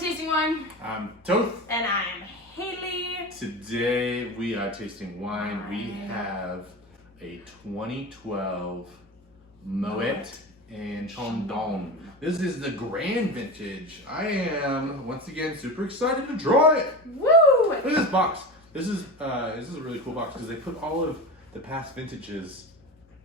Tasting Wine. I'm Toth. And I'm Haley. Today we are tasting wine. We have a 2012 Moët and Chandon. This is the grand vintage. I am, once again, super excited to try it. Woo! Look at this box. This is a really cool box because they put all of the past vintages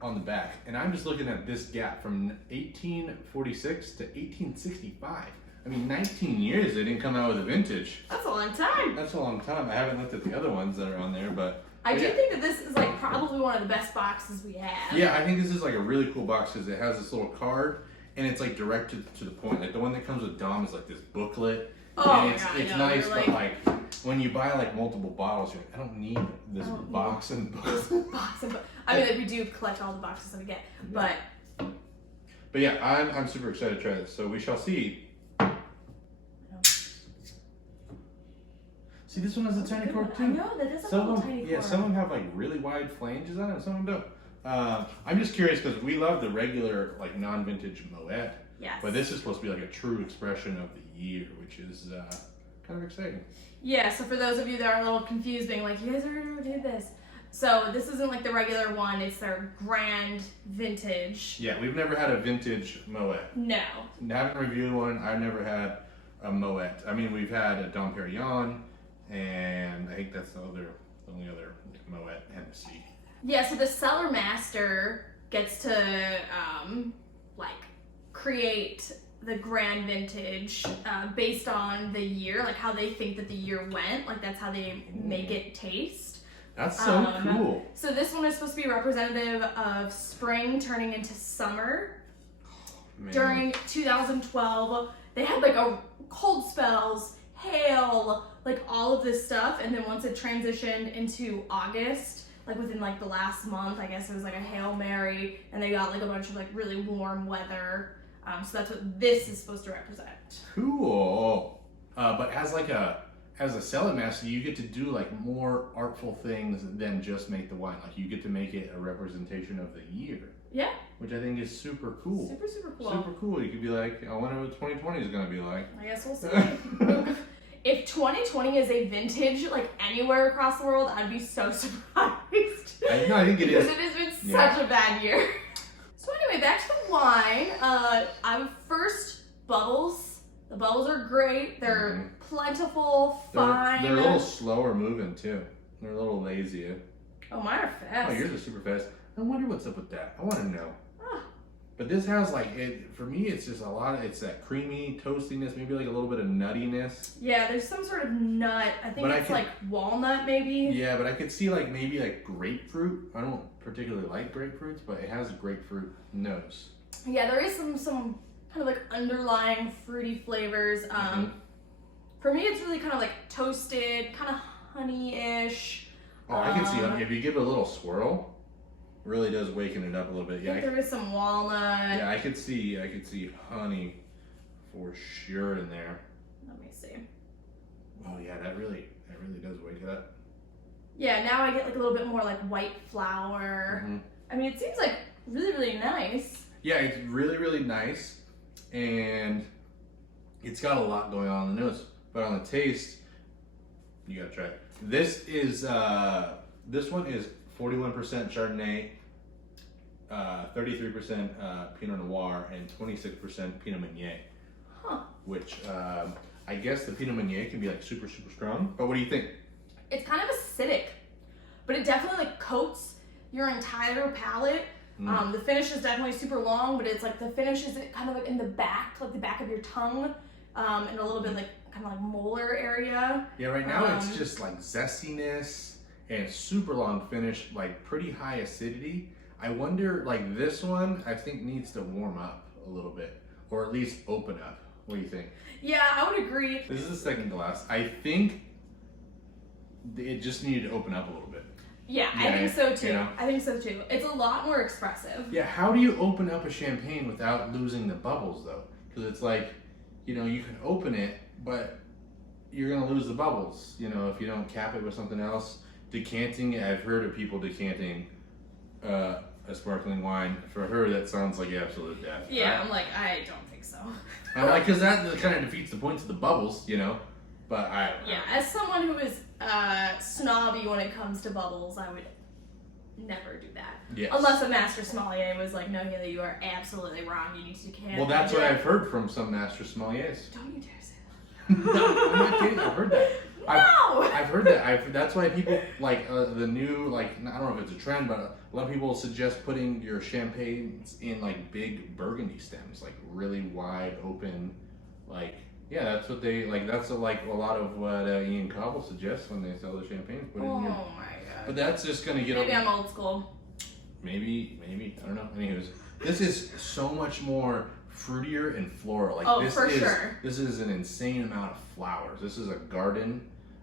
on the back. And I'm just looking at this gap from 1846 to 1865. I mean, 19 years they didn't come out with a vintage. That's a long time. That's a long time. I haven't looked at the other ones that are on there, but I do think that this is like probably one of the best boxes we have. yeah, I think this is like a really cool box because it has this little card and it's like directed to the point. Like the one that comes with Dom is like this booklet. Oh, and it's God, nice, like, but like when you buy like multiple bottles, you're like, I don't need this box and book. I mean, like, we do collect all the boxes that we get, but yeah, I'm super excited to try this. So we shall see. See, this one has a tiny cork too. I know, that is a little tiny cork. Yeah, some of them have like really wide flanges on it, and some of them don't. I'm just curious because we love the regular like non-vintage Moët. Yes. But this is supposed to be like a true expression of the year, which is kind of exciting. Yeah, so for those of you that are a little confused, being like, you guys already did this. So this isn't like the regular one, it's their grand vintage. Yeah, we've never had a vintage Moët. No. Haven't reviewed one. I've never had a Moët. I mean, we've had a Dom Perignon, and I think that's the only other Moët Hennessy. Yeah, so the cellar master gets to like create the grand vintage based on the year, like how they think that the year went. Like that's how they make it taste. That's so cool. So this one is supposed to be representative of spring turning into summer. Man. During 2012, they had like a cold spells, hail, like all of this stuff, and then once it transitioned into August, like within like the last month, I guess it was like a Hail Mary, and they got like a bunch of like really warm weather. So that's what this is supposed to represent. Cool. But as a cellar master, you get to do like more artful things than just make the wine. Like you get to make it a representation of the year. Yeah. Which I think is super cool. Super cool. Super cool. You could be like, I wonder what 2020 is gonna be like. I guess we'll see. If 2020 is a vintage, like anywhere across the world, I'd be so surprised. I think it is. Because it has been such a bad year. So anyway, back to the wine. I'm first bubbles. The bubbles are great. They're plentiful, fine. They're a little slower moving too. They're a little lazy. Oh, mine are fast. Oh, yours are super fast. I wonder what's up with that. I want to know. But this has like, for me, it's just it's that creamy toastiness, maybe like a little bit of nuttiness. Yeah, there's some sort of nut. I think it's like walnut maybe. Yeah, but I could see like maybe like grapefruit. I don't particularly like grapefruits, but it has a grapefruit nose. Yeah, there is some kind of like underlying fruity flavors. For me, it's really kind of like toasted, kind of honey-ish. Oh, I can see honey. If you give it a little swirl, really does waken it up a little bit. Yeah, I think there is some walnut. Yeah, I could see honey for sure in there. Let me see. Oh yeah, that really does wake it up. Yeah, now I get like a little bit more like white flour. I mean, it seems like really nice. Yeah, it's really nice, and it's got a lot going on in the nose. But on the taste, you gotta try it. This one is 41% Chardonnay, 33% Pinot Noir, and 26% Pinot Meunier. Which I guess the Pinot Meunier can be like super strong. But what do you think? It's kind of acidic, but it definitely like coats your entire palate. The finish is definitely super long, but it's like the finish is kind of like in the back, like the back of your tongue, and a little bit like kind of like molar area. Yeah, right now it's just like zestiness and super long finish, like pretty high acidity. I wonder, like this one, I think needs to warm up a little bit, or at least open up. What do you think? Yeah, I would agree. This is the second glass. I think it just needed to open up a little bit. Yeah, I think so too. You know? I think so too. It's a lot more expressive. Yeah, how do you open up a champagne without losing the bubbles though? Because it's like, you know, you can open it, but you're gonna lose the bubbles, you know, if you don't cap it with something else. Decanting, I've heard of people decanting a sparkling wine. For her, that sounds like absolute death. Yeah, I'm like, I don't think so. I'm like, because that kind of defeats the points of the bubbles, you know. But Yeah, as someone who is snobby when it comes to bubbles, I would never do that. Yes. Unless a master sommelier was like, no, Haley, you are absolutely wrong. You need to decant. Well, that's what I've heard from some master sommeliers. Don't you dare say that. No, I'm not kidding. I've heard that. No! I've heard that. That's why people like the new, like, I don't know if it's a trend, but a lot of people suggest putting your champagnes in like big burgundy stems, like really wide open, like, yeah, that's what they like. That's like a lot of what Ian Cobble suggests when they sell the champagnes. Put it in your, Oh my god. but that's just gonna get. Maybe I'm old school. Maybe I don't know. Anyways, this is so much more fruitier and floral. Like, Oh, this for is sure. this is an insane amount of flowers. This is a garden.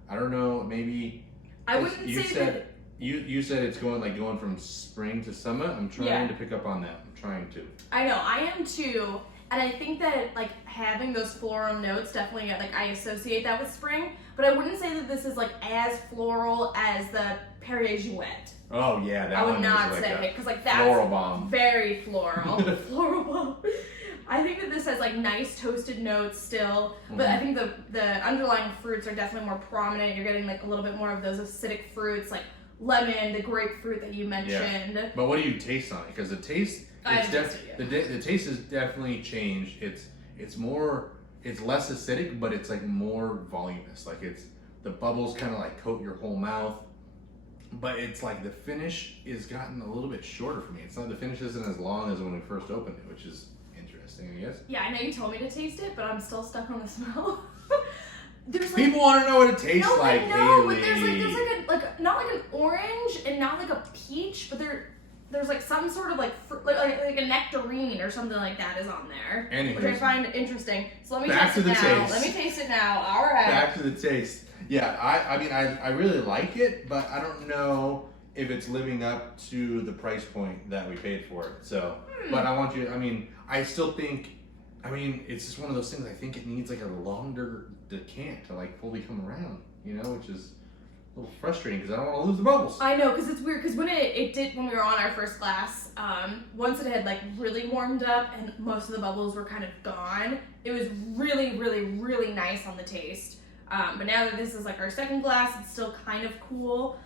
I don't know. Maybe I wouldn't you say said that. you said it's going from spring to summer. I'm trying to pick up on that. I'm trying to. I know, I am too. And I think that like having those floral notes definitely like I associate that with spring, but I wouldn't say that this is like as floral as the Perrier Jouet. Oh yeah, that I would one not was like say a because like that's floral bomb. very floral. Floral bomb. I think that this has like nice toasted notes still, but I think the underlying fruits are definitely more prominent. You're getting like a little bit more of those acidic fruits like lemon, the grapefruit that you mentioned. Yeah. But what do you taste on it? Because the taste, the taste has definitely changed. It's less acidic, but it's like more voluminous. Like the bubbles kind of like coat your whole mouth. But it's like the finish is gotten a little bit shorter for me. It's not, the finish isn't as long as when we first opened it, which is interesting, I guess. Yeah, I know you told me to taste it, but I'm still stuck on the smell. There's like, people want to know what it tastes like. I know, Haley. but there's like a not like an orange and not like a peach, but there's like some sort of like like a nectarine or something like that is on there, which I find interesting. So let me taste it now. Let me taste it now. All right. Back to the taste. Yeah, I mean, I really like it, but I don't know if it's living up to the price point that we paid for it. So, but I want you, I mean, I still think, I mean, it's just one of those things, I think it needs like a longer decant to like fully come around, you know, which is a little frustrating because I don't want to lose the bubbles. I know, because it's weird, because when it did, when we were on our first glass, once it had like really warmed up and most of the bubbles were kind of gone, it was really, really, really nice on the taste. But now that this is like our second glass, it's still kind of cool.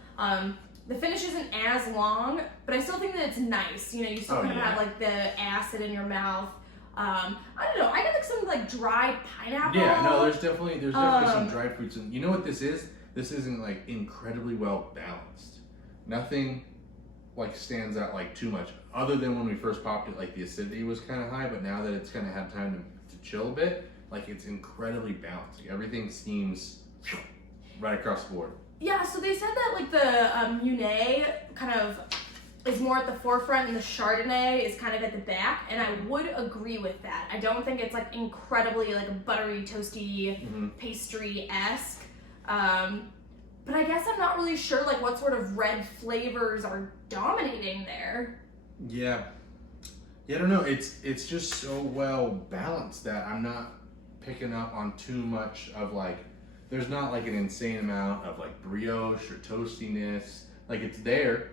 The finish isn't as long, but I still think that it's nice. You know, you still kind of have like the acid in your mouth. I don't know. I got like some like dried pineapple. Yeah, no, there's definitely some dried fruits. And you know what this is? This isn't like incredibly well balanced. Nothing like stands out like too much. Other than when we first popped it, like the acidity was kind of high, but now that it's kind of had time to chill a bit, like it's incredibly balanced. Like, everything seems right across the board. Yeah, so they said that like the Moët kind of is more at the forefront and the Chardonnay is kind of at the back, and I would agree with that. I don't think it's like incredibly like buttery, toasty, pastry-esque. But I guess I'm not really sure like what sort of red flavors are dominating there. Yeah, I don't know. It's just so well balanced that I'm not picking up on too much of like, there's not like an insane amount of like brioche or toastiness. Like, it's there,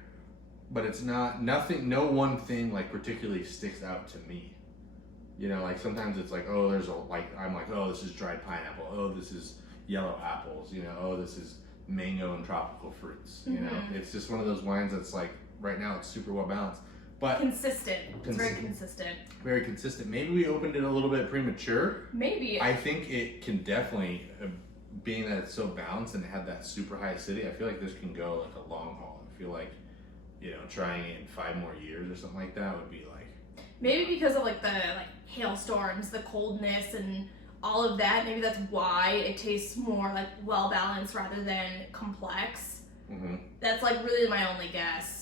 but it's nothing, no one thing like particularly sticks out to me. You know, like sometimes it's like, oh, I'm like, oh, this is dried pineapple. Oh, this is yellow apples. You know, oh, this is mango and tropical fruits. You know, it's just one of those wines that's like, right now it's super well balanced. But consistent. It's very consistent. Very consistent. Maybe we opened it a little bit premature. Maybe. I think it can definitely, being that it's so balanced and it had that super high acidity, I feel like this can go like a long haul. I feel like, you know, trying it in 5 more years or something like that would be like. Maybe because of like the hailstorms, the coldness, and all of that. Maybe that's why it tastes more like well balanced rather than complex. That's like really my only guess.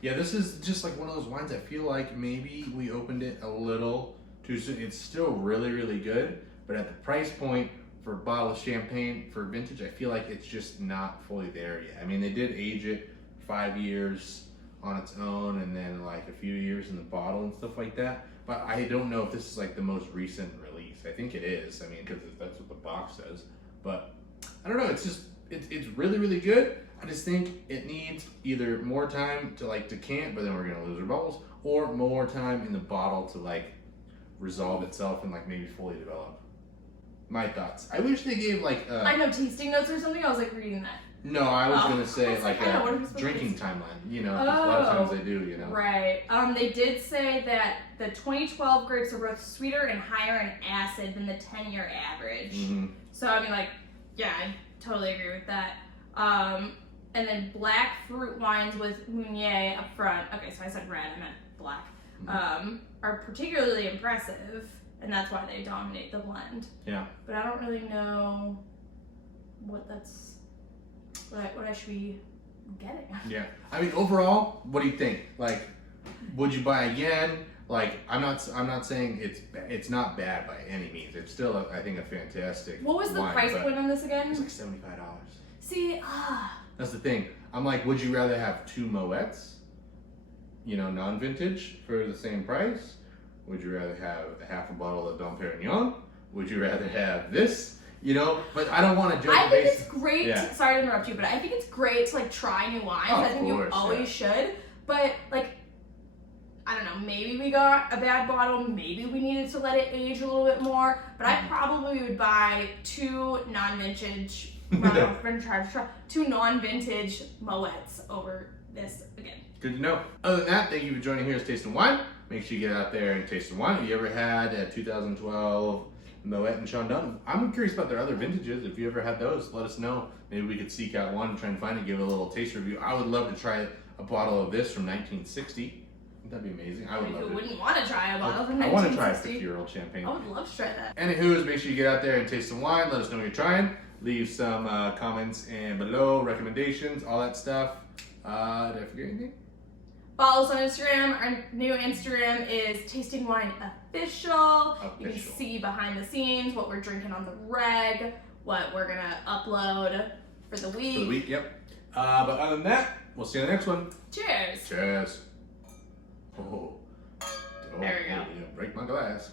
Yeah, this is just like one of those wines I feel like maybe we opened it a little too soon. It's still really, really good, but at the price point for a bottle of champagne for vintage, I feel like it's just not fully there yet. I mean, they did age it 5 years on its own and then like a few years in the bottle and stuff like that, but I don't know if this is like the most recent release. I think it is, I mean, because that's what the box says, but I don't know, it's just, it's really, really good. I just think it needs either more time to like decant, but then we're gonna lose our bubbles, or more time in the bottle to like resolve itself and like maybe fully develop. My thoughts. I wish they gave like I know, tasting notes or something. I was like reading that. No, I was gonna say like I know, what are a we supposed to drinking do? timeline. You know, 'cause a lot of times they do. You know. Right. They did say that the 2012 grapes are both sweeter and higher in acid than the 10-year average. Mm-hmm. So I mean, like, yeah, I totally agree with that. And then black fruit wines with Meunier up front. Okay, so I said red, I meant black. Are particularly impressive, and that's why they dominate the blend. Yeah. But I don't really know what I should be getting. Yeah. I mean, overall, what do you think? Like, would you buy again? Like, I'm not saying it's not bad by any means. It's still, I think, a fantastic. What was the wine, price but point on this again? It's like $75. See, That's the thing. I'm like, would you rather have 2 Moëts, you know, non-vintage for the same price? Would you rather have a half a bottle of Dom Perignon? Would you rather have this? You know, but I don't want to judge. I think it's great. Yeah. Sorry to interrupt you, but I think it's great to like try new wines. Oh, I think you always should. But like, I don't know. Maybe we got a bad bottle. Maybe we needed to let it age a little bit more. But I probably would buy 2 non-vintage, two non-vintage Moëts over this again. Good to know. Other than that, thank you for joining here as Tasting Wine. Make sure you get out there and taste some wine. Have you ever had a 2012 Moët and Chandon? I'm curious about their other vintages. If you ever had those, let us know. Maybe we could seek out one and try and find it, give it a little taste review. I would love to try a bottle of this from 1960. That'd be amazing. I would love it. Who wouldn't want to try a bottle from 1960? I want to try a 50-year-old champagne. I would love to try that. Anywho, make sure you get out there and taste some wine. Let us know what you're trying. Leave some comments and below, recommendations, all that stuff. Did I forget anything? Follow us on Instagram. Our new Instagram is Tasting Wine Official. You can see behind the scenes what we're drinking on the reg, what we're gonna upload for the week. For the week, yep. But other than that, we'll see you on the next one. Cheers. Cheers. Oh, There we go. Yeah, break my glass.